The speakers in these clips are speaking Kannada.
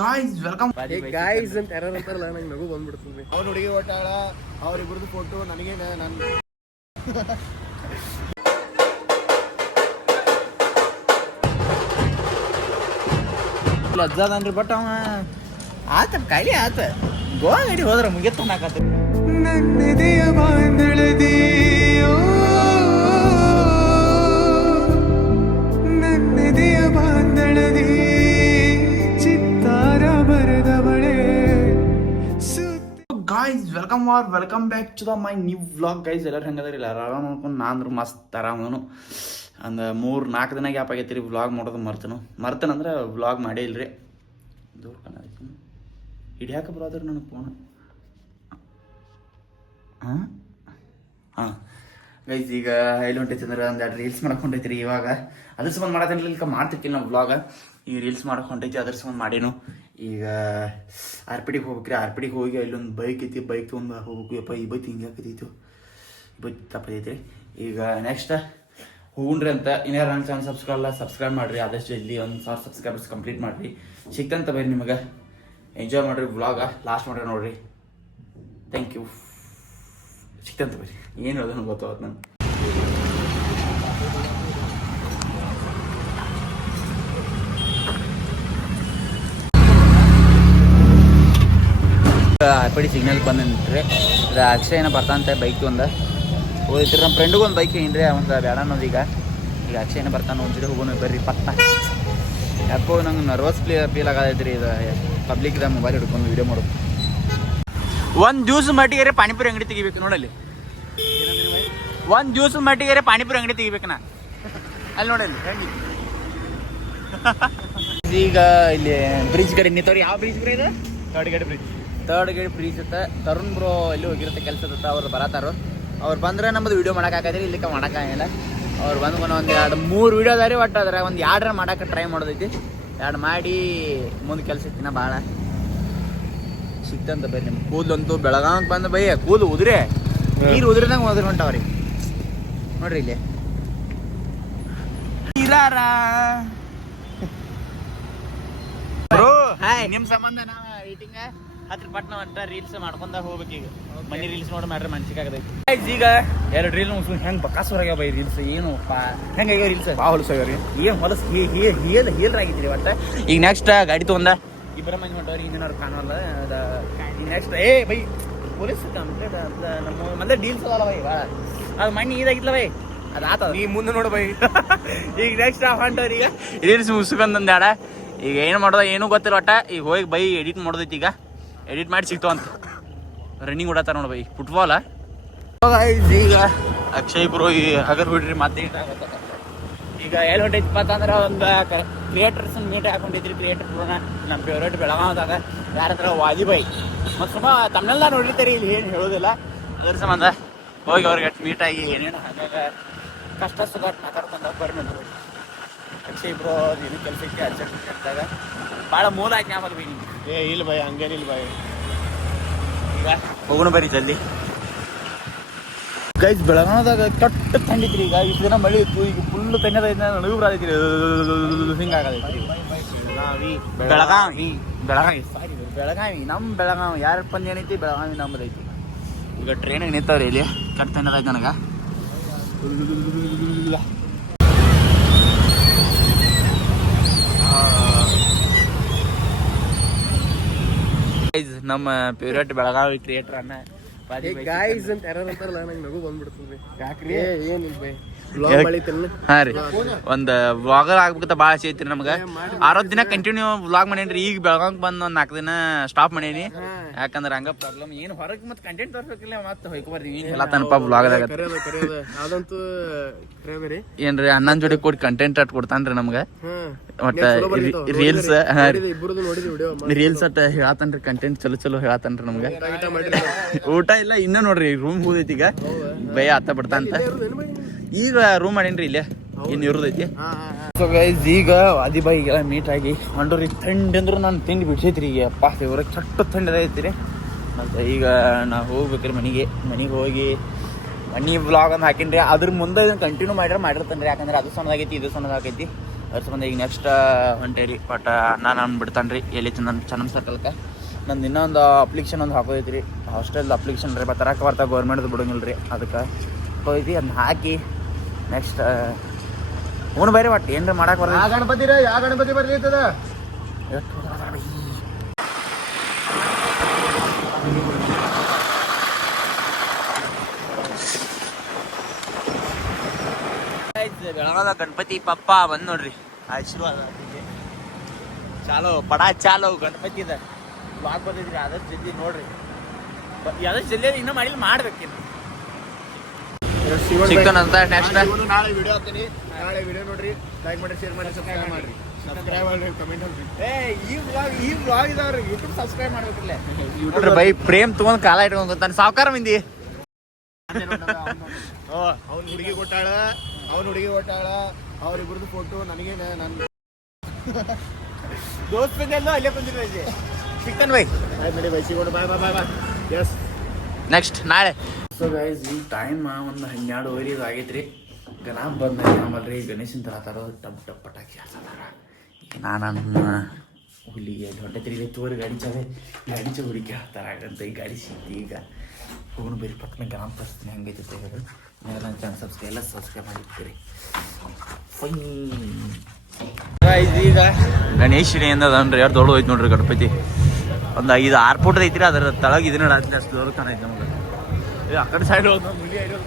ಗಾಯ್ಸ್ ವೆಲ್ಕಮ್ ಗಾಯ್ಸ್ ಅಂತ ಯಾರು ಅಂತಾರಲ್ಲ ನಂಗೆ ನಗು ಬಂದ್ಬಿಡ್ತದೆ. ಅವ್ರ ಹುಡುಗಿ ಓಟಾಳ ಅವ್ರಿಬ್ರದ್ದು ಫೋಟೋ ನನಗೆ ನಾನು ಲಜ್ಜಾದನ್ರಿ ಬಟ್ ಅವ ಆತ ಕಾಯಿಲೆ ಆತ ಗೋವಾ ಗಡಿ ಹೋದ್ರ ಮುಗಿಯತ್ತ ನಾಕತ್ತ ನನ್ನದೆಯ ಬಾಂಧಳದಿಯೋ ನನ್ನದೆಯ ಬಾಂಧಳದಿ ಚಿತ್ತಾರ ಬರೆದವಳೆ. Guys welcome back to the my new vlog. Guys ಎಲ್ಲರೂ ಹೆಂಗದ್ರಿ ಇಲ್ಲ ಆರಾಮ್ ಅನ್ಕೊಂಡು ನಾನು ಮಸ್ತ್ ಆರಾಮನು. ಒಂದು 3-4 ದಿನ ಗ್ಯಾಪ್ ಆಗೈತಿ ರೀ ವ್ಲಾಗ್ ಮಾಡೋದು ಮರ್ತನಂದ್ರೆ ವ್ಲಾಗ್ ಮಾಡೇ ಇಲ್ರಿ. ದೂರ ಕಣ್ಣಾಯ್ತು ಹಿಡಿಯಾಕ ಬರೋದ್ರಿ ನನಗೆ ಫೋನ್. ಹಾಂ ಗೈಸ್ ಈಗ ಎಲ್ಲಿ ಹೊಂಟೈತಿ ಅಂದ್ರೆ ಒಂದು 2 ರೀಲ್ಸ್ ಮಾಡಕ್ಕೆ ಹೊಂಟೈತಿ ಇವಾಗ. ಅದ್ರ ಸಂಬಂಧ ಮಾಡತ್ತೇನಿಲ್ಲ ಇಲ್ಕ ಮಾಡ್ತಿರ್ಕಿಲ್ಲ ನಾವು ವ್ಲಾಗ. ಈ ರೀಲ್ಸ್ ಮಾಡಕ್ಕೆ ಹೊಂಟೈತಿ ಅದ್ರ ಸಂಬಂಧ ಮಾಡೇನು. ಈಗ ಆರ್ಪಿಡಿಗೆ ಹೋಗ್ಬೇಕ್ರಿ. ಆರ್ಪಿಡಿಗೆ ಹೋಗಿ ಅಲ್ಲೊಂದು ಬೈಕ್ ಐತಿ, ಬೈಕ್ ತೊಗೊಂಡು ಹೋಗ್ಬೇಕು. ಯಪ್ಪ ಈ ಬೈಕ್ ಹಿಂಗೆ ಹಾಕೈತಿತ್ತು, ಈ ಬೈಕ್ ತಪ್ಪೈತಿ. ಈಗ ನೆಕ್ಸ್ಟ್ ಹೋಗ್ರಿ ಅಂತ ಇನ್ಯಾರು ನನ್ನ ಚಾನಲ್ ಸಬ್ಸ್ಕ್ರೈಬ್ ಮಾಡಿರಿ. ಆದಷ್ಟು ಜಲ್ದಿ 1000 ಸಬ್ಸ್ಕ್ರೈಬರ್ಸ್ ಕಂಪ್ಲೀಟ್ ಮಾಡಿರಿ. ಸಿಕ್ತಂತ ಬರ್ರಿ ನಿಮಗೆ. ಎಂಜಾಯ್ ಮಾಡಿರಿ ವ್ಲಾಗ ಲಾಸ್ಟ್ ಮಾಡ್ರಿ ನೋಡ್ರಿ. Thank you. ಸಿಕ್ತಂತ ಬರ್ರಿ. ಏನು ಅದನ್ನು ಗೊತ್ತಾವತ್ತು ನಾನು. ಆರ್ಪಡಿ ಸಿಗ್ನಲ್ ಬಂದು ನಿಂತ್ರಿ. ಅದು ಅಕ್ಷಯನ ಬರ್ತಾನಂತೆ ಬೈಕ್ ಒಂದು ಹೋಯ್ತಿರಿ. ನಮ್ಮ ಫ್ರೆಂಡಿಗೆ ಒಂದು ಬೈಕ್ ಏನ್ರಿ ಒಂದು ಬೇಡ ಅನ್ನೋದು. ಈಗ ಅಕ್ಷಯನ ಬರ್ತಾನೆ ಒಂದ್ಸರಿ ಹೋಗೋಣ ಬರ್ರಿ ಪತ್ತ. ಯಾಕೋ ನಂಗೆ ನರ್ವಸ್ ಫೀಲ್ ಆಗತೈತ್ರಿ. ಇದು ಪಬ್ಲಿಕ್ದಾಗ ಮೊಬೈಲ್ ಹಿಡ್ಕೊಂಡು ವೀಡಿಯೋ ಮಾಡೋದು. ಒಂದು ದಿವ್ಸ ಮಟ್ಟಿಗೆ ಪಾನಿಪುರಿ ಅಂಗಡಿ ತೆಗಿಬೇಕು ನೋಡಲ್ಲಿ. ಒಂದು ದಿವ್ಸ ಮಟ್ಟಿಗೆ ಪಾನಿಪುರಿ ಅಂಗಡಿ ತೆಗಿಬೇಕು ನಾ ಅಲ್ಲಿ ನೋಡಲ್ಲಿ. ಈಗ ಇಲ್ಲಿ ಬ್ರಿಡ್ಜ್ ಕಡೆ ನಿಂತವ್ರಿ. ಯಾವ ಬ್ರಿಡ್ಜ್ ಬ್ರೋ ಇದು? ಥರ್ಡ್ ಗೇಟ್ ಬ್ರಿಡ್ಜ್ ಇತ್ತ. ತರುಣ್ ಬ್ರೋ ಎಲ್ಲಿ ಹೋಗಿರುತ್ತೆ ಕೆಲಸದ. ಅವ್ರು ಬರತ್ತಾರೋ. ಅವ್ರು ಬಂದ್ರೆ ನಮ್ಮದು ವೀಡಿಯೋ ಮಾಡೋಕ್ಕಾಗತ್ರಿ. ಇಲ್ಲಿಕ್ಕೆ ಮಾಡೋಕ್ಕಾಗಿಲ್ಲ. ಅವ್ರು ಬಂದು ಒಂದು 2-3 ವೀಡಿಯೋ ಅದಾರಿ. ಒಟ್ಟು ಅದ್ರ ಒಂದು 2 ಮಾಡೋಕೆ ಟ್ರೈ ಮಾಡೋದೈತಿ. 2 ಮಾಡಿ ಮುಂದೆ ಕೆಲಸ ಐತಿನ ಭಾಳ ಸಿಕ್ತಂತ ಬೈ. ನಿಮ್ಮ ಕೂದಲಂತೂ ಬೆಳಗಾವಿಗೆ ಬಂದು ಬೈ ಕೂದಲು ಉದುರೆ ನೀರು ಉದುರಿದಂಗೆ ಉದುರಿ ಹೊಂಟಾವ್ರಿ ನೋಡ್ರಿ ಇಲ್ಲಿ. ನಿಮ್ಮ ಸಂಬಂಧ ನಾವು ಏಟಿಂಗ ಹತ್ರ ಪಟ್ನ ಅಂತ ರೀಲ್ಸ್ ಮಾಡ್ಕೊಂಡ ಹೋಗ್ಬೇಕು. ಈಗ ಮನಿ ರೀಲ್ಸ್ ನೋಡಿ ಮಾಡ್ರೆ ಮನ್ಸಿಗೆ ಆಗದೈತಿ. ಈಗ 2 ರೀಲ್ ಮುಗಿಸ್ಕೊಂಡು ಹೆಂಗೆ ಬಕಾಸ್ ಹೊರಗೆ ಬೈ ರೀಲ್ಸ್. ಏನು ಹೆಂಗಾಗ್ಯಾವ ರೀಲ್ಸ್ ಭಾಳ ಹೊಲಸಾಗ್ಯಾವ್ರಿ. ಏನು ಹೊಲಸು ಹೀಲ್ರಾಗಿದ್ದೀರಿ ಒಟ್ಟು. ಈಗ ನೆಕ್ಸ್ಟ್ ಗಾಡಿ ತೊಗೊಂಡ ಇಬ್ಬರ ಮಂದಿ ಹೊಂಟವ್ರಿ. ಹಿಂದಿನವ್ರು ಕಾಣೋಲ್ಲ. ಈಗ ನೆಕ್ಸ್ಟ್ ಬೈ ಪೊಲೀಸ್ ಕಂಪ್ಲೇಂಟ್ ನಮ್ಮ ಮೊದಲೇ ಡೀಲ್ಸ್ ಅದಲ್ಲ ಬೈ ಭಾಳ. ಅದು ಮಣ್ಣಿ ಇದಾಗಿತ್ತಲ್ಲ ಬೈ, ಅದು ಆತದ. ನೀ ಮುಂದೆ ನೋಡು ಬೈ. ಈಗ ನೆಕ್ಸ್ಟ್ ಹೊಂಟವ್ರಿ. ಈಗ ರೀಲ್ಸ್ ಮುಗಿಸ್ಕೊಂಡ್ ಆಡ. ಈಗ ಏನು ಮಾಡೋದ ಏನೂ ಗೊತ್ತಿಲ್ಲ ಒಟ್ಟ. ಈಗ ಹೋಗಿ ಬೈ ಎಡಿಟ್ ಮಾಡೋದೈತಿ. ಈಗ ಎಡಿಟ್ ಮಾಡಿ ಸಿಗ್ತಾವ ಅಂತ ರನ್ನಿಂಗ್ ಓಡಾತಾರ ನೋಡ ಬೈ ಫುಟ್ಬಾಲ್. ಈಗ ಅಕ್ಷಯ್ ಬ್ರೋ ಈ ಹಗರ್ ಬಿಡ್ರಿ ಮತ್ತೆ ಈಗ ಎಲ್ಲಿ ಹೊಂಟೈತಿಪ್ಪ ಅಂತಂದ್ರೆ ಒಂದು ಕ್ರಿಯೇಟರ್ಸ್ ಮೀಟ್ ಹಾಕೊಂಡಿದ್ರಿ. ಕ್ರಿಯೇಟರ್ ಬ್ರೋನ ನಮ್ಮ ಫೇವ್ರೇಟ್ ಬೆಳಗಾವದಾಗ ಯಾರಂದ್ರೆ ವಾಜಿಬಾಯಿ ಮತ್ತು ಸುಮ್ಮ ತಮಿಳ್ನಾಡು ನೋಡಿರ್ತೀರಿ. ಇಲ್ಲಿ ಏನು ಹೇಳೋದಿಲ್ಲ. ಅದ್ರ ಸಂಬಂಧ ಹೋಗಿ ಅವ್ರಿಗೆ ಮೀಟ್ ಆಗಿ ಏನೇನು ಹಾಗಾಗ ಕಷ್ಟ ಸುಖ ಮಾತಾಡ್ಕೊಂಡು ಬರ್ರಿ ನೋಡಿ. ಅಕ್ಷಯ್ ಬ್ರೋ ಏನು ಕೆಲಸಕ್ಕೆ ಅರ್ಜೆಂಟ್ ಅಂದಾಗ ಭಾಳ ಮೂಲ ಆಯ್ತು ಆಮೇಲೆ ಬೈ ನಿಮ್ಗೆ. ಇಲ್ಲ ಬೈ ಹಂಗೇನಿಲ್ಲ ಬೈ. ಈಗ ಹೋಗೋಣ ಬರ್ರಿ ಜಲ್ದಿ. ಗೈಸ್ ಬೆಳಗಾವದಾಗ ಕೆಟ್ಟ ಥಂಡಿತ್ರಿ. ಈಗ ಇಷ್ಟು ದಿನ ಮಳೆ ಇತ್ತು. ಈಗ ಫುಲ್ ತಣ್ಣದೈತಿ. ನಡುವು ಬರತೈತಿ. ಹಿಂಗಾಗತೈತಿ. ಬೆಳಗಾವಿ ನಮ್ಮ ಬೆಳಗಾವಿ ಯಾರ ಪಂದ್ಯ ಏನೈತಿ ಬೆಳಗಾವಿ ನಮ್ಮದೈತಿ. ಈಗ ಟ್ರೈನಿಗೆ ನಿಂತವ್ರಿ ಇಲ್ಲಿ. ಕೆಟ್ಟ ತಣ್ಣದೈತಿ ನನಗೆ. ನಮ್ಮ ಫೇವ್ರೇಟ್ ಬೆಳಗಾವಿ ಕ್ರಿಯೇಟರ್ ಅನ್ನ ಗಾಯ್ಸ್ ಅಂತ ಯಾರು ಅಂತಾರಲ್ಲ ನಂಗೆ ನಗು ಬಂದ್ಬಿಡ್ತದೆ. ಯಾಕ್ರಿ ಏನಿಲ್ಲ ಬೈ ಹಾ ರೀ. ಒಂದು ವ್ಲಾಗರ್ ಆಗ್ಬೇಕಂತ ಭಾಳ ಆಸೆ ಐತ್ರಿ ನಮ್ಗೆ. 60 ದಿನ ಕಂಟಿನ್ಯೂ ವ್ಲಾಗ್ ಮಾಡೇನ್ರಿ. ಈಗ ಬೆಳಗಾವಿಗೆ ಬಂದು ಒಂದು 4 ದಿನ ಸ್ಟಾಪ್ ಮಾಡೇನಿ. ಯಾಕಂದ್ರೆ ಹಂಗ ಪ್ರಾಬ್ಲಮ್ ಏನು ಹೊರಗೆ ಮತ್ತೆ ಕಂಟೆಂಟ್ ತೋರ್ಬೇಕಿಲ್ಲ. ಮತ್ತೆ ಹೋಯ್ಕೊಬಾರ್ದು ಏನು ಎಲ್ಲ ತನಪ ವ್ಲಾಗದಾಗ ಅದಂತೂ ಏನ್ರಿ ಅಣ್ಣನ ಜೋಡಿ ಕೊಟ್ಟು ಕಂಟೆಂಟ್ ಅಟ್ ಕೊಡ್ತಾನ್ರಿ ನಮ್ಗೆ. ಒಟ್ಟ ರೀಲ್ಸ್ ರೀಲ್ಸ್ ಅಟ್ ಹೇಳತ್ತನ್ರಿ. ಕಂಟೆಂಟ್ ಚಲೋ ಹೇಳತ್ತನ್ರಿ ನಮ್ಗೆ. ಊಟ ಇಲ್ಲ ಇನ್ನ ನೋಡ್ರಿ ರೂಮ್ ಹೋದೈತಿ. ಈಗ ಭಯ ಆತ ಬಿಡ್ತಾಂತ. ಈಗ ರೂಮ್ ಮಾಡೇನ್ರಿ ಇಲ್ಲೇ ಇನ್ನು ಇರೋದೈತಿ. ಸೊ ಗೈಸ್ ಈಗ ವಾದಿಬಾಯಿಗೆಲ್ಲ ಮೀಟ್ ಆಗಿ ಹೊಂಡ್ರಿ. ಥಂಡಿ ಅಂದ್ರೆ ನಾನು ತಿಂಡಿ ಬಿಡ್ಸೈತ್ರಿ. ಈಗ ಅಪ್ಪ ಇವ್ರಿಗೆ ಚಟ್ಟ ಥಂಡಿ ರೀ. ಮತ್ತು ಈಗ ನಾ ಹೋಗ್ಬೇಕ್ರಿ ಮನೆಗೆ ಹೋಗಿ ಮನಿ ವ್ಲಾಗ್ ಅಂತ ಹಾಕಿನ್ರಿ. ಅದ್ರ ಮುಂದೆ ಇದನ್ನು ಕಂಟಿನ್ಯೂ ಮಾಡಿರ್ತಾನೆ ರೀ. ಯಾಕಂದ್ರೆ ಅದು ಸಣ್ಣದಾಗೈತಿ ಇದು ಸಣ್ಣದಾಗೈತಿ. ಅದ್ರ ಸಂಬಂಧ ಈಗ ನೆಕ್ಸ್ಟ್ ಹೊಂಟೇರಿ ಬಟ್ ನಾನು ಬಿಡ್ತಾನೆ ರೀ ಎಲ್ಲಿ ನನ್ನ ಚೆನ್ನಮ್ಮ ಸರ್ಕಲ್ಗೆ ನಂದು ಇನ್ನೊಂದು ಅಪ್ಲಿಕೇಶನ್ ಒಂದು ಹಾಕೋದೈತಿ ರೀ ಹಾಸ್ಟೆಲ್ ಅಪ್ಲಿಕೇಶನ್ ರೀ ತರಕ್ಕೆ ಬರ್ತಾ ಗೌರ್ಮೆಂಟ್ದು ಬಿಡೋಂಗಿಲ್ಲ ರೀ ಅದಕ್ಕೆ ಹೋಯ್ತಿ ಅದನ್ನ ಹಾಕಿ ನೆಕ್ಸ್ಟ್ ಅವನು ಬೇರೆ ಒಟ್ಟು ಏನ್ರ ಮಾಡಕ್ಕೆ ಬರೋದು ಯಾವ ಗಣಪತಿ ಬರ್ಲಿರ್ತದ ಬೆಳಗಾದ ಗಣಪತಿ ಪಪ್ಪ ಬಂದ್ ನೋಡ್ರಿ ಆಶೀರ್ವಾದ ಚಾಲೋ ಪಡ ಚಾಲೋ ಗಣಪತಿ ಇದೆ ಬ್ಲಾಗ್ ಬಂದಿದ್ರಿ ಆದಷ್ಟು ಜಲ್ದಿ ನೋಡ್ರಿ ಆದಷ್ಟು ಜಲ್ದಿ ಇನ್ನೂ ಮಾಡಿಲ್ಲ ಮಾಡ್ಬೇಕಿನ್ನು ಸಿಗ್ತಾನಂತ ನೆಕ್ಸ್ಟ್ ನಾಳೆ ವಿಡಿಯೋ ಹಾಕ್ತೀನಿ ನಾಳೆ ವಿಡಿಯೋ ನೋಡ್ರಿ ಲೈಕ್ ಮಾಡಿ ಶೇರ್ ಮಾಡಿ ಸಬ್ಸ್ಕ್ರೈಬ್ ಮಾಡ್ರಿ ಕಮೆಂಟ್ ಈ ಬ್ಲಾಗ್ ಇದಾವ್ರಿ ಯೂಟ್ಯೂಬ್ ಸಬ್ಸ್ಕ್ರೈಬ್ ಮಾಡ್ಬೇಕಿಲ್ಲ ನೋಡ್ರಿ ಬೈ ಪ್ರೇಮ್ ತಗೊಂಡ್ ಕಾಲ ಇಟ್ಕೊಂಡ್ ಗೊತ್ತಾನೆ ಸಾವುಕಾರ ಮಂದಿ ಅವ್ನ ಹುಡುಗಿ ಕೊಟ್ಟಾಳ ಅವ್ರಿಬ್ರದ್ದು ಫೋಟೋ ನನಗೆ ನನ್ನ ದೋಸ್ತ್ ಬಂದೆಲ್ಲೋ ಅಲ್ಲೇ ಬಂದಿರೋ ಸಿಗ್ತಾನೆ ಬೈ ನಡಿ ಬೈ ಸಿಗೋಣ ಬಾಯ್ ಬಾಯ್ ಬಾಯ್ ಬಾಯ್ ಎಸ್ ನೆಕ್ಸ್ಟ್ ನಾಳೆ ಸೊ ಗೈಸ್ ಈ ಟೈಮ್ ಒಂದು 12:15 ಆಗೈತ್ರಿ ಗಣಪ ಬಂದ ಆಮೇಲೆ ರೀ ಗಣೇಶನ್ ತರತಾರ ಟಪ್ ಟಪ್ ಪಟಾಕಿ ಹಾಕ್ತಾರ ಈಗ ನಮ್ಮ ಹುಲಿ ಹೊಟ್ಟೆ ತೋರಿ ಗಾಡಿ ಚ ಹುಡುಕಿ ಹಾಕ್ತಾರ ಅಂತ ಈ ಗಾಡಿ ಸಿಗ್ತಿ ಈಗ ಹೋಗೋಣ ಬೇರೆ ಪಕ್ಕನ ಗಣಪ ತರಿಸ್ತೀನಿ ಹಂಗೈತೆ ತೆಗೆದು ನನ್ನ ಚಾನಲ್ ಸಬ್ಸ್ಕ್ರೈಬ್ ಮಾಡಿರ್ತೀರಿ ಈಗ ಗಣೇಶನೇ ಅಂದನ್ರಿ ಯಾರು ದೊಡ್ಡ ಹೋಯ್ತು ನೋಡ್ರಿ ಗಣಪತಿ ಒಂದು 5-6 ಫುಟ್ ಐತ್ರಿ ಅದ್ರ ತಳಗ ಇದನ್ನ ಅಷ್ಟು ದೊಡ್ಡ ಕಾಣೈತೆ ನಮ್ಗೆ ಆ ಕಡೆ ಸೈಡ್ ಹೋದ ಮುಲಿ ಐದು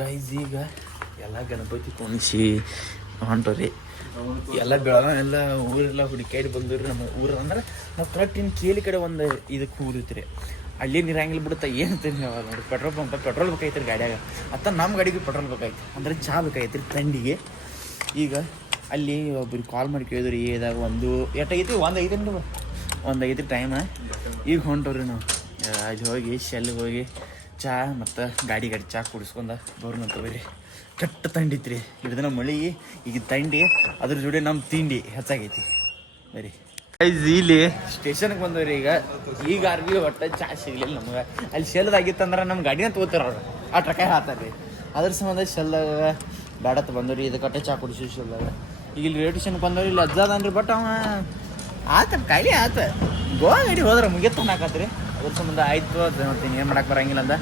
ಗೈಸ್ ಈಗ ಎಲ್ಲ ಗಣಪತಿ ಕುಣಿಸಿ ಹೊಂಟವ್ರಿ ಎಲ್ಲ ಬೆಳಗಾವಿ ಎಲ್ಲ ಊರೆಲ್ಲ ಹುಡುಕಾಡಿ ಬಂದ್ರಿ ನಮ್ಮ ಊರು ಅಂದ್ರೆ ನಾವು ಕರೆಕ್ಟ್ ಇನ್ನು ಕೇಲಿ ಕಡೆ ಒಂದು ಇದಕ್ಕೆ ಹೋಗಿರ್ತೀರಿ ಅಲ್ಲಿ ನೀರಂಗಿಲ್ಲ ಬಿಡುತ್ತಾ ಏನು ನೋಡಿ ಪೆಟ್ರೋಲ್ ಬೇಕಾಯ್ತು ರೀ ಗಾಡಿಯಾಗ ಅತ್ತ ನಮ್ಮ ಗಾಡಿಗೆ ಪೆಟ್ರೋಲ್ ಬೇಕಾಯ್ತು ಅಂದ್ರೆ ಚಹಾ ಬೇಕಾಯ್ತು ರೀ ತಂಡಿಗೆ ಈಗ ಅಲ್ಲಿ ಒಬ್ರಿಗೆ ಕಾಲ್ ಮಾಡಿ ಕೇಳಿದ್ರಿ ಇದಾಗ ಎಷ್ಟಾಗೈತಿ ಒಂದು ಐತಿ ಟೈಮ್ ಈಗ ಹೊಂಟವ್ರಿ ನಾವು ಅಲ್ಲಿ ಹೋಗಿ ಶೆಲ್ಗೆ ಹೋಗಿ ಚಹಾ ಮತ್ತು ಗಾಡಿ ಚಹಾ ಕುಡಿಸ್ಕೊಂಡ ಬರೋಣ ಬೇರೆ ಕೆಟ್ಟ ತಂಡಿ ಐತ್ರಿ ಹಿಡ್ದನ ಮಳಿ ಈಗ ತಂಡಿ ಅದ್ರ ಜೋಡಿ ನಮ್ಮ ತಿಂಡಿ ಹೆಚ್ಚಾಗೈತಿ ಬರೀ ಇಲ್ಲಿ ಸ್ಟೇಷನ್ಗೆ ಬಂದವ್ರಿ ಈಗ ಅರ್ಬಿ ಒಟ್ಟ ಚಹಾ ಸಿಗ್ಲಿಲ್ಲ ನಮ್ಗೆ ಅಲ್ಲಿ ಶೆಲ್ದಾಗಿತ್ತಂದ್ರೆ ನಮ್ಮ ಗಾಡಿನ ತೊಗೋತಾರ ಅವ್ರು ಆ ಟ್ರಕಾಯ ಹಾತಾರ್ರಿ ಅದ್ರ ಸಂಬಂಧ ಶೆಲ್ದಾಗ ಬ್ಯಾಡತ್ ಬಂದವ್ರಿ ಇದು ಕಟ್ಟೆ ಚಾ ಕುಡಿಸಿದಾಗ ಈಗ ಇಲ್ಲಿ ರೇಡಿಯೋ ಸ್ಟೇಷನ್ಗೆ ಬಂದವ್ರಿ ಇಲ್ಲಿ ಅಜ್ಜದನ್ರಿ ಬಟ್ ಅವ ಆತ ಕಾಯಿಲೆ ಆತ ಗೋವಾ ಗಡಿ ಹೋದ್ರೆ ಮುಗಿಯತ್ತ ನಾಕತ್ರಿ ಅದ್ರ ಸಂಬಂಧ ಆಯ್ತು ಅದು ನೋಡ್ತೀನಿ ಏನು ಮಾಡಕ್ಕೆ ಬರಂಗಿಲ್ಲ ಅಂದ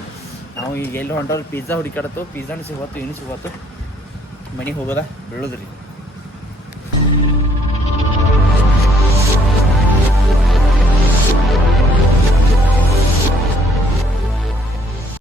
ನಾವು ಈಗ ಎಲ್ಲಿ ಹೊಂಟವ್ರು ಪಿಜ್ಜಾ ಹುಡುಕಾಡತ್ತು ಪಿಜ್ಜಾನು ಸಿಗೋತ್ತು ಏನು ಸಿಗೋತ್ತು ಮನೆಗೆ ಹೋಗೋದ ಬೀಳೋದ್ರಿ